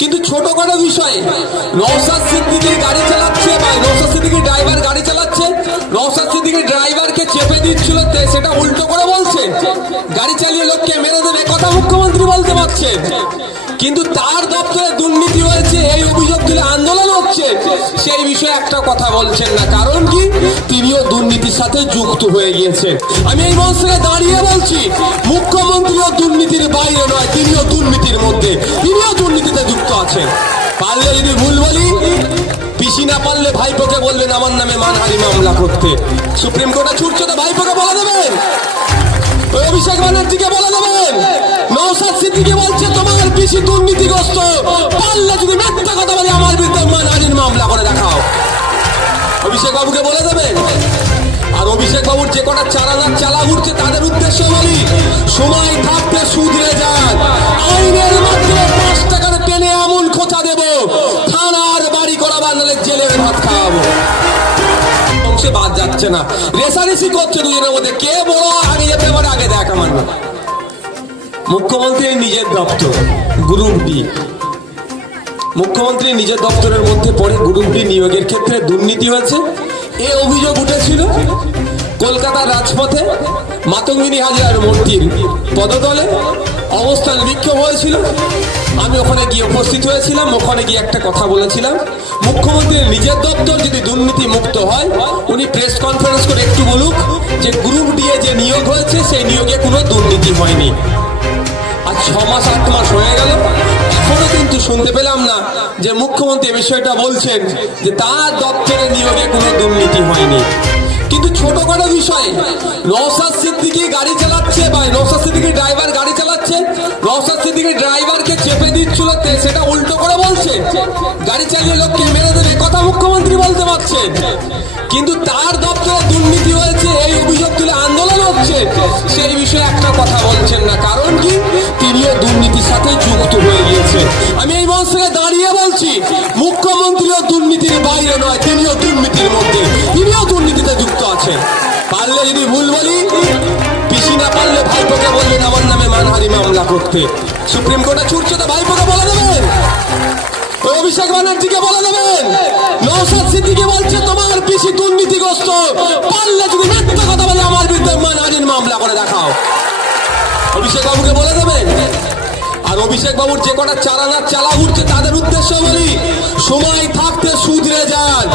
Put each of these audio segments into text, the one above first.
কিন্তু ছোটখাটো বিষয়ে নৌসাদ সিদ্দিকির গাড়ি চালাচ্ছে বা নৌসাদ সিদ্দিকির ড্রাইভার গাড়ি চালাচ্ছে নৌসাদ সিদ্দিকির ড্রাইভারকে চেপে দিচ্ছিল সেটা উল্টো করে বলছে। গাড়ি চালিয়ে লোককে মেরে দেবে, কথা মুখ্যমন্ত্রী বলতে পারছেন কিন্তু তার দপ্তরে দুর্নীতি হয়েছে, এই অভিযোগ তুলে আন্দোলন হচ্ছে। সেই বিষয়ে একটা কথা বলছেন না, কারণ কি? তিনিও দুর্নীতির সাথে যুক্ত হয়ে গিয়েছে। আমি এই মঞ্চ দাঁড়িয়ে বলছি, মুখ্যমন্ত্রীও দুর্নীতির বাইরে নয়, তিনিও দুর্নীতির মধ্যে, তিনিও দুর্নীতিতে যুক্ত আছেন। পারলে যদি ভুল বলি পিসি না পারলে ভাইপোকে বলবেন, আমার নামে মানহানি মামলা করতে। সুপ্রিম কোর্টে ছুটছে তো ভাইপোকে বলে দেবেন। অভিষেক ব্যানার্জিকে বলে দেবেন। নৌসাদ সিদ্দিকি বলছে, তোমার পিসি দুর্নীতিগ্রস্ত। পারলে যদি মিথ্যা কথা বলে, আমার বিরুদ্ধে মানহানির মামলা করে দেখাও। অভিষেক বাবুকে বলে দেবেন। আর অভিষেক বাবুর যে কটা চালানার চালা উঠছে, তাদের উদ্দেশ্য বলি, সময় থাকতে সুধরে যান। আইনের যাচ্ছে না। রেসারেসি করছে দুজনের মধ্যে। কে বড় আগে যেতে পারে আগে দেখ আমার। না মুখ্যমন্ত্রীর নিজের দপ্তর, গ্রুপ ডি। মুখ্যমন্ত্রী নিজের দপ্তরের মধ্যে পড়ে গ্রুপ ডি নিয়োগের ক্ষেত্রে দুর্নীতি হয়েছে। এ অভিযোগ উঠেছিল। কলকাতার রাজপথে মাতঙ্গিনী হাজার মূর্তির পদতলে অবস্থান বিক্ষোভ হয়েছিল। আমি ওখানে গিয়ে উপস্থিত হয়েছিলাম, ওখানে গিয়ে একটা কথা বলেছিলাম। মুখ্যমন্ত্রীর নিজের দপ্তর যদি দুর্নীতি মুক্ত হয়, উনি প্রেস কনফারেন্স করে একটু বলুক যে গ্রুপ দিয়ে যে নিয়োগ হয়েছে, সেই নিয়োগে কোনো দুর্নীতি হয়নি। আজ ছ মাস, আট মাস হয়ে গেল। এখনও কিন্তু শুনতে পেলাম না যে মুখ্যমন্ত্রী বিষয়টা বলছেন যে তার দপ্তরে নিয়োগে কোনো দুর্নীতি হয়নি। কিন্তু ছোটখাটো বিষয়ে নৌসাদ সিদ্দিকি গাড়ি চালাচ্ছে বা নৌসাদ সিদ্দিকির ড্রাইভার গাড়ি চালাচ্ছে নৌসাদ সিদ্দিকির ড্রাইভারকে চেপে দিচ্ছিল সেটা উল্টো করে বলছে। গাড়ি চালিয়ে লোককে মেরে দেবে? কথা মুখ্যমন্ত্রী বলতে পারছেন কিন্তু তার দপ্তরে দুর্নীতি হয়েছে, এই অভিযোগ তুলে আন্দোলন হচ্ছে। সেই বিষয়ে একটা কথা বলছেন না। কারণ কি? তিনিও দুর্নীতির সাথে যুক্ত হয়ে নামে মামলা করতে। সুপ্রিম কোর্টে তো ভাইপোকে বলে দেবেন। অভিষেক ব্যানার্জিকে বলে দেবেন। নৌসাদ সিদ্দিকে বলছে, তোমার পিসি দুর্নীতিগ্রস্ত। পারলে যদি মিথ্যা কথা বলে আমার বিরুদ্ধে মানহানির মামলা করে দেখাও। অভিষেক বাবুকে বলে দেবেন। আর অভিষেক বাবুর যে কটা চালানার চালা উঠছে, তাদের উদ্দেশ্য বলি, সময় থাকতে সুধরে যান।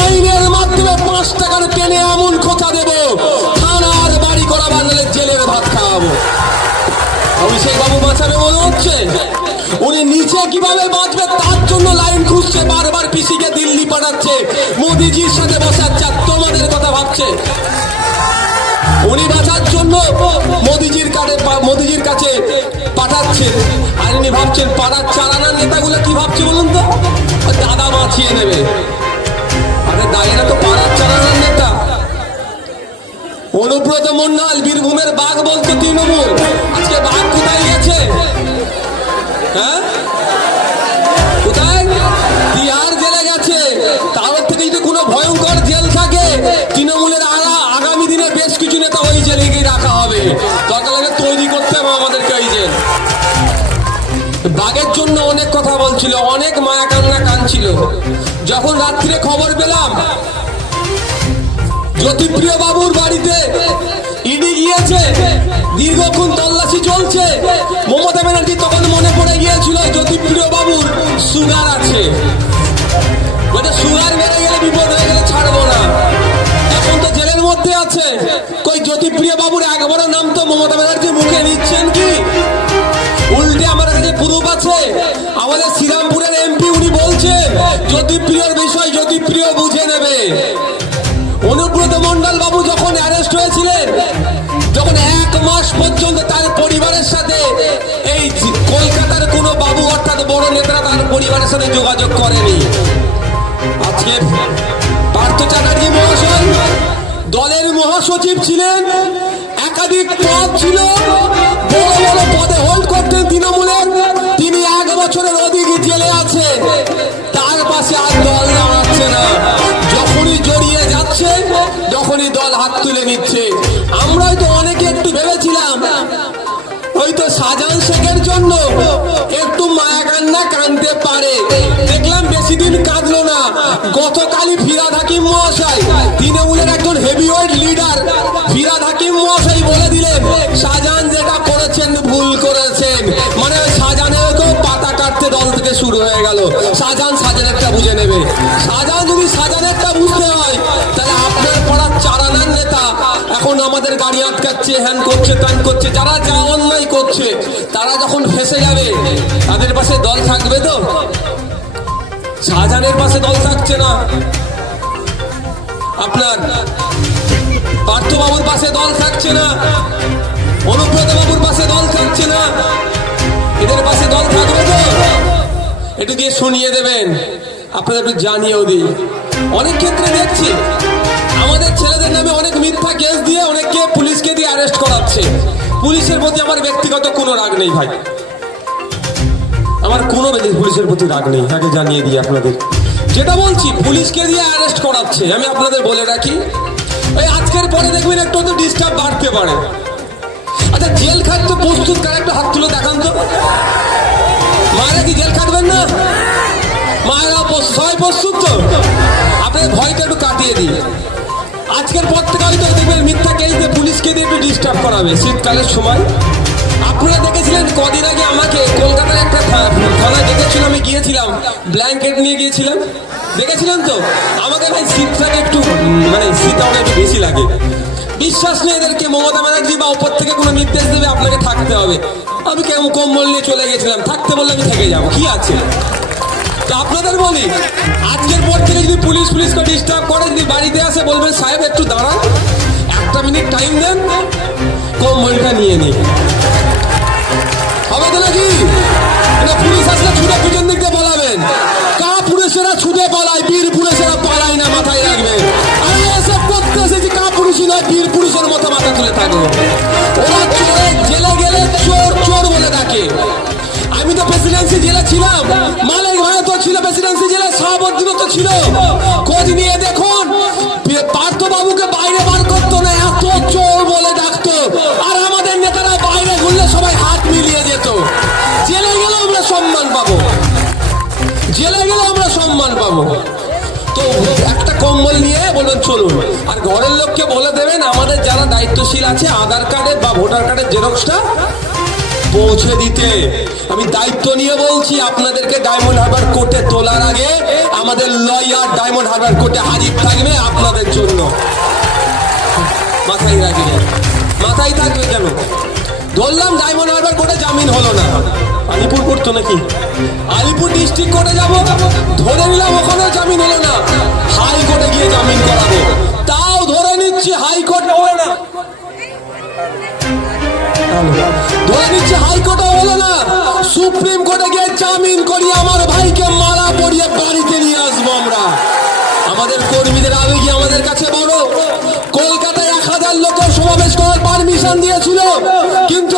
আইনের মাধ্যমে পাঁচ টাকার পেনে এমন খোঁচা দেব অভিষেক বাঁচাবে মনে হচ্ছে উনি নিচে কীভাবে বাঁচবে তার জন্য লাইন খুঁজছে, বারবার পিসিকে দিল্লি পাঠাচ্ছে, মোদিজির সাথে বসাচ্ছে তোমাদের কথা ভাবছে। উনি বাঁচার জন্য মোদিজির কাছে মোদিজির কাছে পাঠাচ্ছেন আর উনি ভাবছেন, পাড়ার চালানার নেতাগুলো কি ভাবছে বলুন তো? দাদা বাঁচিয়ে নেবে আরে দায়েরা তো পাড়ার চালানার নেতা। অনুব্রত মন্ডল, বীরভূমের বাঘ বলতো তৃণমূল। হ্যাঁ? জেলে তার থেকে যদি কোনো ভয়ঙ্কর জেল থাকে। তৃণমূলের বেশ কিছু নেতা ওই জেলেকেই রাখা হবে। তৈরি করতে হবে আমাদেরকে জেল। বাঘের জন্য অনেক কথা বলছিল, অনেক মায়া কান্না কানছিল। যখন রাত্রিরে খবর পেলাম, জ্যোতিপ্রিয় বাবুর বাড়িতে ইডি গিয়েছে। দীর্ঘক্ষণ তল্লাশি চলছে। মমতা ব্যানার্জি তখন গিয়েছিল জ্যোতিপ্রিয় বাবুর সুগার আছে মানে সুগার বেড়ে গেলে বিপদ হয়ে গেলে ছাড়বো না। এখন তো জেলের মধ্যে আছে। কই জ্যোতিপ্রিয় বাবুর একবারও নাম তো মমতা ব্যানার্জি মুখে নিচ্ছেন কি? উল্টে আমার কাছে প্রুফ আছে। আমাদের শ্রীরামপুরের এমপি উনি বলছেন জ্যোতিপ্রিয়র বিষয় পরিবারের সাথে যোগাযোগ করেনি। আজকে পার্থ চ্যাটার্জি মহাশয় দলের মহাসচিব ছিলেন, একাধিক পদ ছিল, বড় বড় পদে হোল্ড করতেন তিনি এক বছরের অধিক জেলে আছে তার পাশে আর দল দাঁড়াচ্ছে না। যখনই জড়িয়ে যাচ্ছে, যখনই দল হাত তুলে নিচ্ছে। আমরাই তো অনেকে একটু ভেবেছিলাম ওই তো শাহজাহান শেখের জন্য এখন আমাদের গাড়ি আটকাচ্ছে হ্যান করছে ত্যান করছে, যারা যা অন্যায় করছে, তারা যখন ফেসে যাবে, তাদের পাশে দল থাকবে তো? শাহজাহানের পাশে দল থাকছে না। আপনার পার্থবাবুর পাশে দল থাকছে না। অনুব্রত বাবুর পাশে দল থাকছে না। এদের পাশে দল থাকবে তো? একটু দিয়ে শুনিয়ে দেবেন। আপনাদের একটু জানিয়েও দিই। অনেক ক্ষেত্রে দেখছি, আমাদের ছেলেদের নামে অ্যারেস্ট করাচ্ছে। পুলিশের প্রতি আমার ব্যক্তিগত কোনো রাগ নেই ভাই। আমার কোনো পুলিশের প্রতি রাগ নেই আগে জানিয়ে দিই আপনাদের। যেটা বলছি, পুলিশকে দিয়ে অ্যারেস্ট করাচ্ছে। আমি আপনাদের বলে রাখি। আজকের পরে দেখবেন একটু তো ডিস্টার্ব বাড়তে পারে। আচ্ছা জেল খাটতে প্রস্তুত কার? একটা হাত তুলে দেখান তো। মায়েরা কি জেল খাটবেন না? মায়েরা সবাই প্রস্তুত তো? আপনাদের ভয়টা একটু কাটিয়ে দিই। আজকের পর থেকে হয়তো দেখবেন মিথ্যা কেস দিয়ে পুলিশকে দিয়ে একটু ডিস্টার্ব করাবে। শীতকালের সময়। আপনারা দেখেছিলেন কদিন আগে আমাকে কলকাতার একটা থানায় দেখেছিল আমি গিয়েছিলাম। ব্ল্যাঙ্কেট নিয়ে গিয়েছিলাম দেখেছিলেন তো? আমাকে ভাই শীতটাকে একটু মানে শীত আমাকে একটু বেশি লাগে। বিশ্বাস নেই এদেরকে। মমতা ব্যানার্জি বা ওপর থেকে কোনো নির্দেশ দেবে, আপনাকে থাকতে হবে। আমি কেমন কম্বল নিয়ে চলে গেছিলাম। থাকতে বললে আমি থেকে যাব। কি আছে? তো আপনাদের বলি, আজকের পর থেকে যদি পুলিশ পুলিশকে ডিস্টার্ব করে যদি বাড়িতে আসে বলবেন, সাহেব, একটু দাঁড়ান, একটা মিনিট টাইম দেন কম্বলটা নিয়ে নিই হবে তো নাকি? পুলিশ আসলে ছুটে পিছন দিক বলাবেন কা পুলিশেরা ছুটে পালায়? বীর পুলিশেরা পালায় না, মাথায় রাখবে আমি এসব করতে এসেছি কা পুলিশই নয়, বীর পুলিশের মতো মাথা তুলে থাকব জেলে শাহাবুদ্দিনও তো ছিল। খোঁজ নিয়ে দেখুন পার্থ বাবুকে বাইরে বার করতো না, এত চোর বলে ডাকতো। আর আমাদের নেতারা বাইরে ঘুরলে সবাই হাত মিলিয়ে যেত। জেলে গেলে আমরা সম্মান পাবো। জেলে গেলে আমরা সম্মান পাবো। তো একটা কম্বল নিয়ে বলুন, চলুন। আর ঘরের লোককে বলে দেবেন, আমাদের যারা দায়িত্বশীল আছে, আধার কার্ডের বা ভোটার কার্ডের জেরক্সটা পৌঁছে দিতে। আমি দায়িত্ব নিয়ে বলছি, আপনাদেরকে ডায়মন্ড হারবার কোর্টে তোলার আগে আমাদের লয়ার ডায়মন্ড হারবার কোর্টে হাজির থাকবে আপনাদের জন্য। মাথায় রাখবেন মাথায় থাকবে কেন ধরলাম ডায়মন্ড হারবার কোর্টে জামিন হলো না। আলিপুর করতো নাকি? আলিপুর ডিস্ট্রিক্ট কোর্টে যাব, ধরে নিলাম ওখানে জামিন হলো না। হাই কোর্টে গিয়ে জামিন করাবো। তাও ধরে নিচ্ছি হাইকোর্টে হলো না। ধরে নিচ্ছে হাইকোর্টে হলো না। সুপ্রিম কোর্টে গিয়ে জামিন করিয়ে আমার ভাইকে মালা পরিয়ে বাড়িতে নিয়ে আসব আমরা। আমাদের কর্মীদের আবেগী আমাদের কাছে বড়। কলকাতায় এক হাজার লোকের সমাবেশ করার পারমিশন দিয়েছিল। কিন্তু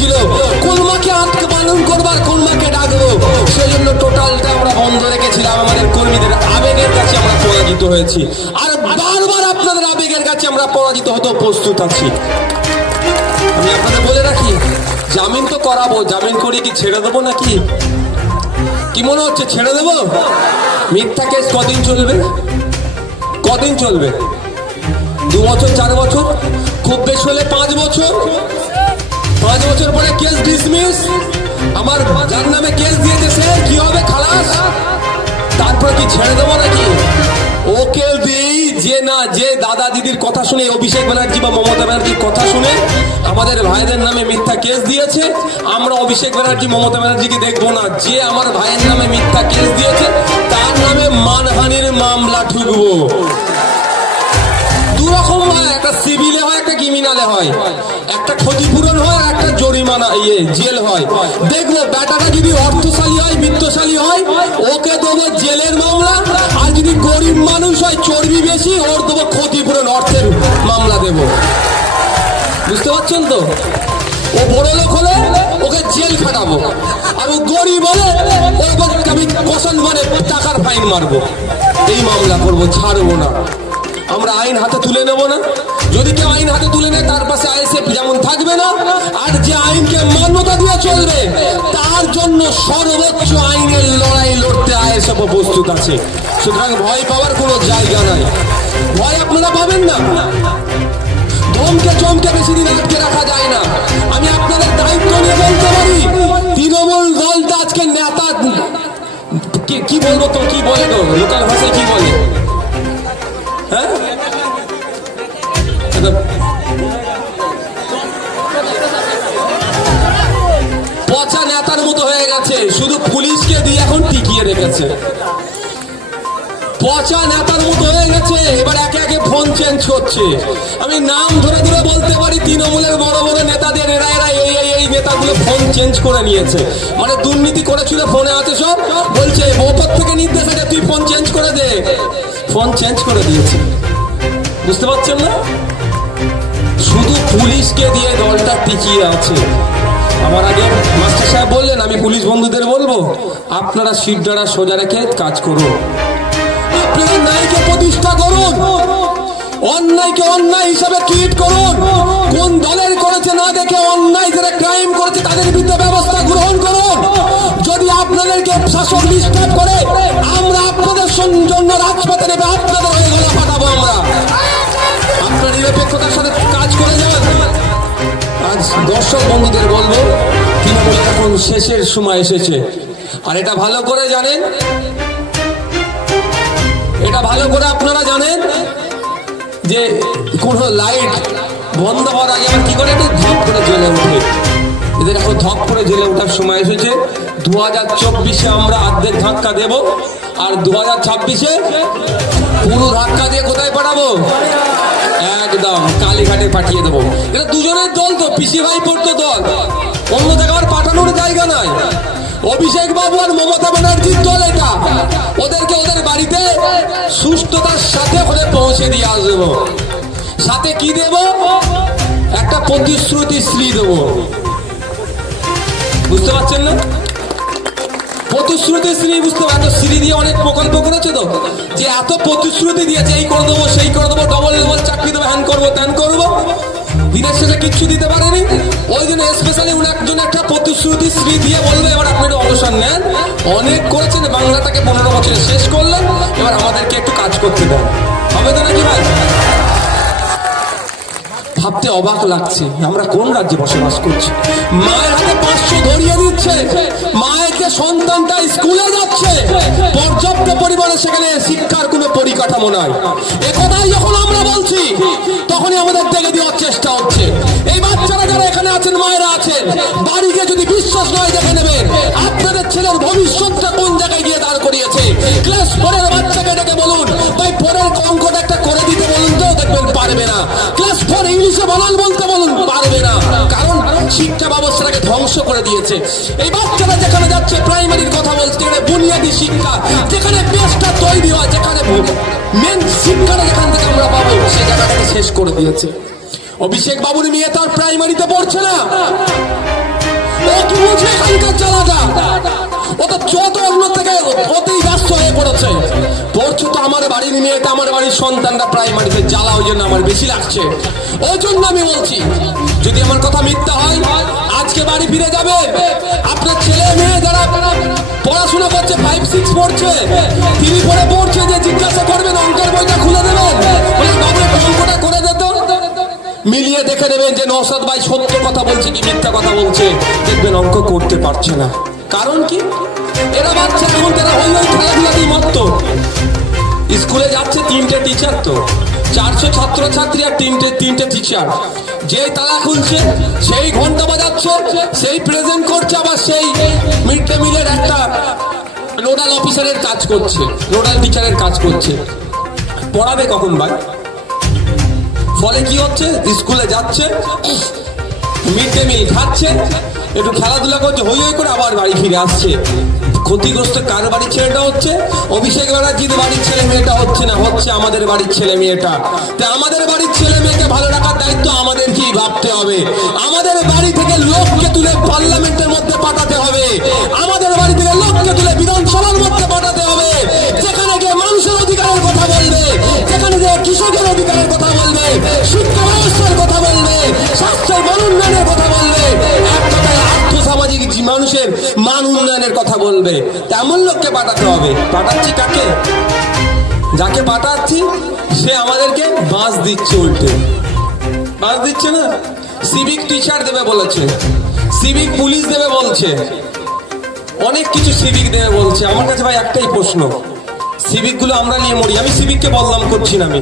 নিয়েছিল কোন মাকে আটকে পালন করবার, কোন মাকে ডাকবো? সেই জন্য টোটালটা আমরা বন্ধ রেখেছিলাম। আমাদের কর্মীদের আবেগের কাছে আমরা পরাজিত হয়েছি। আর বারবার আপনাদের আবেগের কাছে আমরা পরাজিত হতেও প্রস্তুত আছি। আমি আপনাদের বলে রাখি, জামিন তো করাবো। জামিন করে কি ছেড়ে দেবো নাকি? কি মনে হচ্ছে, ছেড়ে দেবো? মিথ্যা কেস কদিন চলবে? কদিন চলবে? দু বছর, চার বছর? খুব বেশি হলে পাঁচ বছর? পাঁচ বছর পরে কেস ডিসমিস আমার যার নামে কেস দিয়েছে সে কি হবে খালাস? তারপরে কি ছেড়ে দেবো নাকি? ওকে দিই, যে না যে দাদা দিদির কথা শুনে, অভিষেক ব্যানার্জি বা মমতা ব্যানার্জির কথা শুনে আমাদের ভাইদের নামে মিথ্যা কেস দিয়েছে। আমরা অভিষেক ব্যানার্জি, মমতা ব্যানার্জিকে দেখব না। যে আমার ভাইয়ের নামে মিথ্যা কেস দিয়েছে, তার নামে মানহানির মামলা ঠুকবো। রকম হয়, একটা সিভিলে হয়, একটা ক্রিমিনালে হয়। একটা ক্ষতিপূরণ হয় আর একটা জরিমানা ইয়ে জেল হয়। দেখব ব্যাটাটা যদি অর্থশালী হয়, বিত্তশালী হয়, ওকে দেবো জেলের মামলা, আর যদি গরিব মানুষ হয়, চর্বি বেশি, ওর দেবো ক্ষতিপূরণ, অর্থের মামলা দেবো। বুঝতে পারছেন তো? ও বড় লোক হলে ওকে জেল খাটাবো। আমি গরিব হলে ওর আমি কষান মানে টাকার ফাইন মারবো। এই মামলা করব, ছাড়বো না। আমরা আইন হাতে তুলে নেব না। যদি কেউ আইন হাতে তুলে নেয়, তার পাশে আইএসএফ যেমন থাকবে না, আর যে আইনকে মান্যতা দিয়ে চলবে, তার জন্য সর্বোচ্চ আইনের লড়াই লড়তে আইএসএফ প্রস্তুত আছে। সুতরাং ভয় পাওয়ার কোনো জায়গা নাই। ভয় আপনারা পাবেন না। ধমকে চমকে বেশি দিন আটকে রাখা যায় না। আমি আপনাদের দায়িত্ব নিয়ে বলতে পারি, তৃণমূল দলটা আজকে নেতা কি- কি বলব তো? কি বলে তো? লোকাল ভাষায় কি বলে? হ্যাঁ পচা নেতার মতো হয়ে গেছে। শুধু পুলিশকে দিয়ে এখন টিকিয়ে রেখেছে। পচা নেতার মতো হয়ে গেছে, এবার একে একে ফোন চেঞ্জ করছে। আমি নাম ধরে ধরে বলতে পারি, তৃণমূলের বড় বড় নেতাদের, এরা এরা এই এই এই নেতাগুলো ফোন চেঞ্জ করে নিয়েছে। মানে দুর্নীতি করেছিল ফোনে আছে সব। বলছে ওপর থেকে নির্দেশ তুই ফোন চেঞ্জ করে দে। ফোন চেঞ্জ করে দিয়েছে। বুঝতে পারছেন না? শুধু পুলিশকে দিয়ে দলটা টিকিয়ে আছে। আমার আগে মাস্টার সাহেব বললেন, আমি পুলিশ বন্ধুদের বলব, আপনারা সিটডারা সোজা রেখে কাজ করুন। আপনারা ন্যায়কে প্রতিষ্ঠা করুন। অন্যায়কে অন্যায় হিসাবে ট্রিট করুন। কোন দলের করেছে না দেখে অন্যায় যারা ক্রাইম করেছে, তাদের বিরুদ্ধে ব্যবস্থা গ্রহণ করুন। আপনাদেরকে শাসক করে আমরা আপনাদের জন্য রাজপথে আপনাদের হয়ে গলা আমরা। আপনার নিরপেক্ষতার সাথে কাজ করে যাবেন। আজ দর্শক বন্ধুদের বলব, তৃণমূল এখন শেষের সময় এসেছে। আর এটা ভালো করে জানেন। এটা ভালো করে আপনারা জানেন যে কোনো লাইট বন্ধ হওয়ার আগে কি করে ধপ করে জ্বলে ওঠে। এদের এখন ধপ করে জ্বলে ওঠার সময় এসেছে। দু হাজার চব্বিশে আমরা অর্ধেক ধাক্কা দেব আর দু হাজার ছাব্বিশে পুরো ধাক্কা দিয়ে কোথায় পাঠাবো? একদম কালীঘাটে পাঠিয়ে দেবো। এটা দুজনের দল তো, পিসি ভাই পড়তো দল। অন্য জায়গায় পাঠানোর জায়গা নাই। অভিষেক বাবু আর মমতা ব্যানার্জির দল এটা। ওদেরকে ওদের বাড়িতে সুস্থতার সাথে ওদের পৌঁছে দিয়ে আসব। সাথে কি দেব? একটা প্রতিশ্রুতি শ্রী দেবো। বুঝতে পারছেন না? প্রতিশ্রুতি শ্রী বুঝতে পারতো শ্রী দিয়ে অনেক প্রকল্প করেছে তো? যে এত প্রতিশ্রুতি দিয়েছে, এই করে দেবো, সেই করে দেবো ডবল ডবল চাকরি দেবো হ্যান করব, ত্যান করব। দিনের শেষে কিচ্ছু দিতে পারেনি। ওই জন্য স্পেশালি উনার জন্য একটা প্রতিশ্রুতি শ্রী দিয়ে বলবে, এবার আপনি একটু অবসর নেন। অনেক করেছেন, বাংলাটাকে পনেরো বছরে শেষ করলেন। এবার আমাদেরকে একটু কাজ করতে দেন। হবে তো নাকি ভাই? ভাবতে অবাক লাগছে, আমরা কোন রাজ্যে বসবাস করছি? মায়ের হাতে পাঁচশো ধরিয়ে দিচ্ছে মায়েরকে সন্তানটা স্কুলে যাচ্ছে, পর্যাপ্ত পরিমাণে সেখানে শিক্ষার কোনো পরিকাঠামো নাই। একথাই যখন আমরা বলছি, তখনই আমাদের দেখে দেওয়ার চেষ্টা হচ্ছে। এই বাচ্চারা যারা এখানে আছেন, মায়েরা আছেন, বাড়িকে যদি বিশ্বাস নয়, দেখে নেবেন করে দিয়েছে। এই বাচ্চারা যেখানে যাচ্ছে প্রাইমারির কথা বলছে যেখানে বুনিয়াদী শিক্ষা। যেখানে বেশটা তৈরি হয়, যেখানে মেন শিক্ষাটা যেখান থেকে আমরা পাবো সেই জায়গাটাকে শেষ করে দিয়েছে। অভিষেক বাবুর মেয়ে তার প্রাইমারিতে পড়ছে না। ও কি বুঝে এখানকার চালাটা? ও তো যত অন্য থেকে অতেই হয়ে পড়েছে। পড়ছো তো আমার বাড়ির মেয়েটা আমার বাড়ির সন্তানটা প্রাইমারিতে জ্বালা, ওই জন্য আমার বেশি লাগছে। ওই জন্য আমি বলছি, যদি আমার কথা মিথ্যা হয়, আজকে বাড়ি ফিরে যাবে। আপনার ছেলে মেয়ে যারা পড়াশোনা করছে ফাইভ সিক্স পড়ছে তিনি পড়ে পড়ছে, যে জিজ্ঞাসা করবেন, অঙ্কের বইটা খুলে দেবেন। অঙ্কটা করে দিত মিলিয়ে দেখে নেবেন যে নৌসাদ ভাই সত্য কথা বলছে, কি মিথ্যা কথা বলছে। দেখবেন অঙ্ক করতে পারছে না। কারণ কি? এরা বাচ্চা এখন তারা হই হই খেলাধুলাতেই মত্ত। স্কুলে যাচ্ছে তিনটে টিচার তো। চারশো ছাত্র ছাত্রী আর তিনটে তিনটে টিচার যে তালা খুলছে, সেই ঘণ্টা বাজাচ্ছে, সেই প্রেজেন্ট করছে, আবার সেই মিড ডে মিলের একটা নোডাল অফিসারের কাজ করছে নোডাল টিচারের কাজ করছে। পড়াবে কখন ভাই? ফলে কি হচ্ছে? স্কুলে যাচ্ছে মিড ডে মিল খাচ্ছে একটু খেলাধুলা করছে, হই হই করে আবার বাড়ি ফিরে আসছে। ক্ষতিগ্রস্ত কার বাড়ির ছেলেটা হচ্ছে? অভিষেক ব্যানার্জির বাড়ির ছেলে মেয়েটা হচ্ছে না, হচ্ছে আমাদের বাড়ির ছেলে মেয়েটা। তাই আমাদের বাড়ির ছেলে মেয়েকে ভালো রাখার দায়িত্ব আমাদেরকেই ভাবতে হবে। আমাদের বাড়ি থেকে লোককে তুলে পার্লামেন্টের মধ্যে পাঠাতে হবে। আমাদের বাড়ি থেকে লোককে তুলে বিধানসভার মধ্যে পাঠাতে হবে। যেখানে গিয়ে মানুষের অধিকারের কথা বলবে, যেখানে গিয়ে কৃষকের অধিকারের কথা বলবে মানুষের মান উন্নয়নের কথা বলবে। তেমন লোককে পাঠাতে হবে। পাঠাচ্ছি কাকে? যাকে পাঠাচ্ছি, সে আমাদেরকে বাস দিচ্ছে উল্টে। বাস দিচ্ছে না? সিভিক টিচার দেবে বলেছে। সিভিক পুলিশ দেবে বলছে। অনেক কিছু সিভিক দেবে বলছে। আমার কাছে ভাই একটাই প্রশ্ন। সিভিকগুলো আমরা নিয়ে মরি। আমি সিভিককে বদনাম করছি না আমি।